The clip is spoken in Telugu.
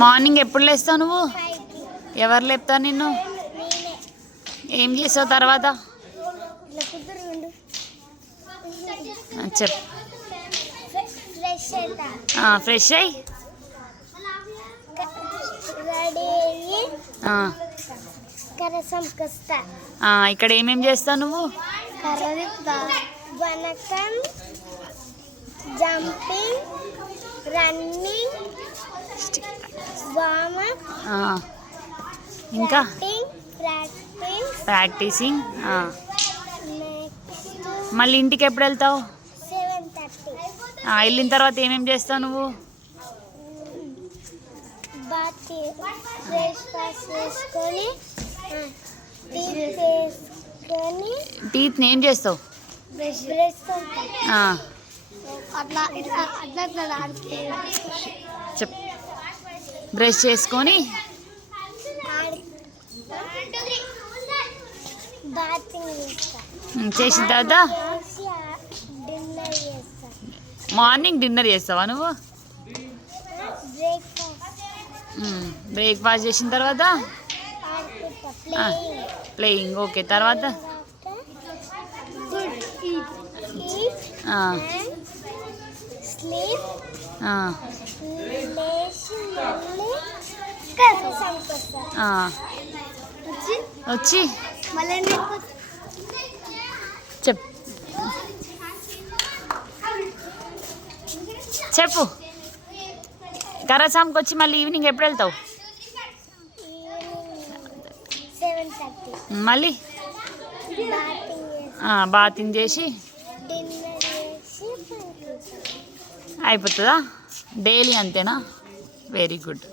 మార్నింగ్ ఎప్పుడు లేస్తావు నువ్వు? ఎవరు లేపుతావు నిన్ను? ఏం చేసావు తర్వాత? చెప్. ఫ్రెష్ అయ్యి ఇక్కడ ఏమేం చేస్తావు నువ్వు? జంపింగ్, రన్నింగ్, ఇంకా ప్రాక్టీసింగ్. మళ్ళీ ఇంటికి ఎప్పుడు వెళ్తావు? 7:30. వెళ్ళిన తర్వాత ఏమేమి చేస్తావు నువ్వు? టీత్ని ఏం చేస్తావు? చెప్. బ్రష్ చేసుకొని చేసిన తర్వాత మార్నింగ్ డిన్నర్ చేస్తావా నువ్వు? బ్రేక్ఫాస్ట్ చేసిన తర్వాత ప్లేయింగ్. ఓకే, తర్వాత వచ్చి చెప్పు. కరాసాంకి వచ్చి మళ్ళీ ఈవినింగ్ ఎప్పుడు వెళ్తావు? 7:30. మళ్ళీ బాతింగ్ చేసి అయిపోతుందా? డైలీ అంతేనా? Very good.